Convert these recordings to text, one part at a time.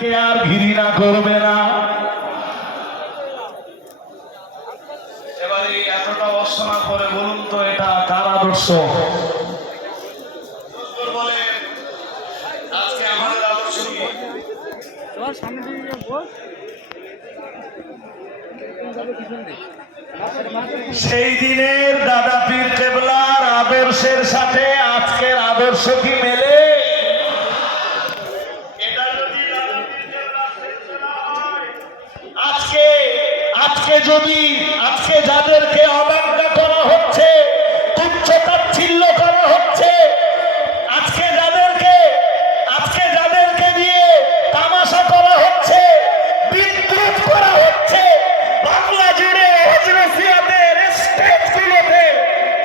কে আর ঘৃণা করবে না। এবারে এতটা অসনা করে বলুন তো এটা কার আদর্শ? আজকে আমাদের আদর্শ কি? সেই দিনের দাদা পীর কেবলার আদর্শের সাথে আজকের আদর্শ কি মেলে? আজকে যাদেরকে অবজ্ঞা করা হচ্ছে, তুচ্ছ তাচ্ছিল্য করা হচ্ছে, আজকে যাদেরকে দিয়ে তামাশা করা হচ্ছে, বিদ্রুপ করা হচ্ছে, বাংলা জুড়ে হজরসিয়াতের স্টেজগুলোতে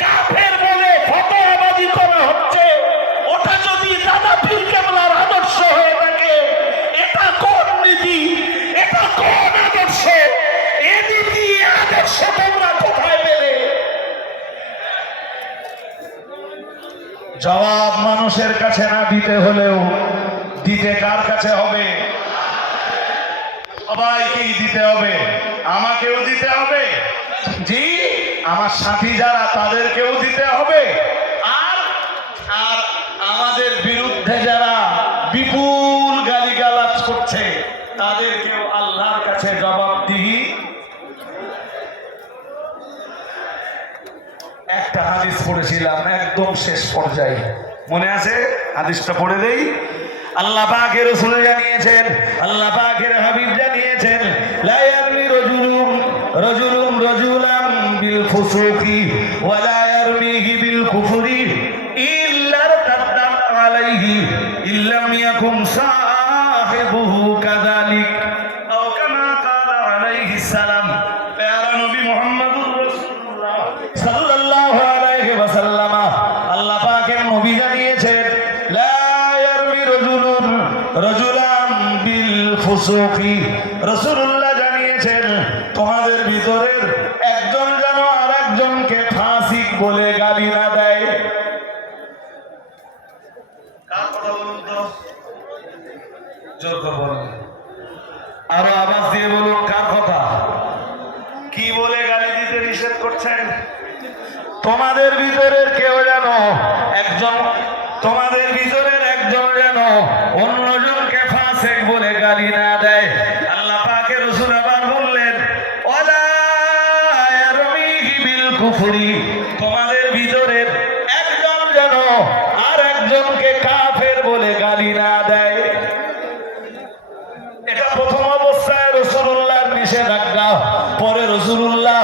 কাফের বলে ফতোয়াবাজি করা হচ্ছে, ওটা যদি দাদা পীর কেবলার আদর্শ হয়ে থাকে, এটা কোন নীতি? এটা কোন আদর্শ? জবাব মানুষের কাছে না দিতে হলেও দিতে কার কাছে হবে? সবাইকেই দিতে হবে, আমাকেও দিতে হবে, জি আমার সাথী যারা তাদেরকেও দিতে হবে, আর আমাদের বিরুদ্ধে যারা বিপুল গালিগালাজ করছে তাদেরকেও আল্লাহর কাছে জবাবদিহি। একটা হাদিস পড়েছিলাম একদম শেষ পর্যায়ে, মনে আছে? হাদিসটা পড়ে দেই। আল্লাহ পাকের রাসূল জানিয়েছেন, আল্লাহ পাকের হাবিব জানিয়েছেন, লা ইয়ারমি রাজুলুন রাজুলান বিল ফুসুকি ওয়া লা ইয়ারমিহি বিল কুফরি ইল্লা তাদ্দা আলাইহি ইল্লাম ইয়াকুম সাহিবুহু কাযালিক আও কামা ক্বালা আলাইহিস সালাম। প্যারা নবী মুহাম্মদুর রাসূলুল্লাহ সাল্লাল্লাহু আলাইহি ওয়াসাল্লাম আল্লাহ পাকের নবী জানিয়েছেন, লা ইয়ারমি রাজুলান বিল ফুসুকি, রাসূলুল্লাহ জানিয়েছেন তোমাদের ভিতরের একজন যেন আরেকজনকে ফাসিক বলে গালি না দেয়। কার কথা বলুন তো? জোর করে বলুন, আরো আওয়াজ দিয়ে বলুন কার কথা? কি বলে গালি দিতে নিষেধ করছেন? তোমাদের ভিতরের কেউ যেন একজন, তোমাদের ভিতরের একজন যেন অন্যজনকে ফাসিক বলে গালি না দেয়। আল্লাহ পাকের রাসূল আবার বললেন, ওয়ালা ইয়ারমিহি বিল কুফরি, তোমাদের ভিতরের একজন যেন আর একজনকে কাফের বলে গালি না দেয়। এটা প্রথম অবস্থায় রাসূলুল্লাহর নিষেধাজ্ঞা। পরে রাসূলুল্লাহ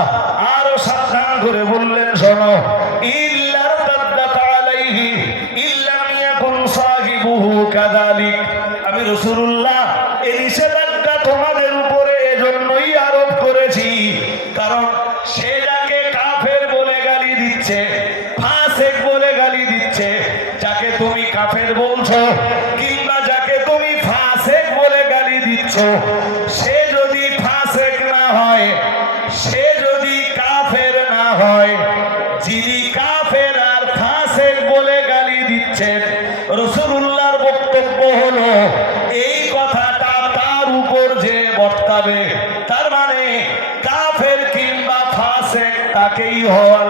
আরো সাবধান করে বললেন, শোনো, ইল্লা তাদ্দাত আলাইহি ইল্লাম ইয়াকুন সাহিবুহু কাযালিক, আমি রাসূলুল্লাহ এই নিষেধাজ্ঞা তোমাদের উপরে এজন্যই আরোপ করেছি কারণ সে যাকে কাফের বলে গালি দিচ্ছে, ফাসিক বলে গালি দিচ্ছে, যাকে তুমি কাফের বলছো কিংবা যাকে তুমি ফাসিক বলে গালি দিচ্ছ, সে যদি ফাসিক না হয়, সে যদি কাফের না হয়, যিনি কাফের আর ফাসিক বলে গালি দিচ্ছেন, রাসূলুল্লাহর বক্তব্য হলো এই কথাটা তার উপর যে বর্তাবে, তার মানে কাফের কিংবা ফাসিক তাকেই হওয়া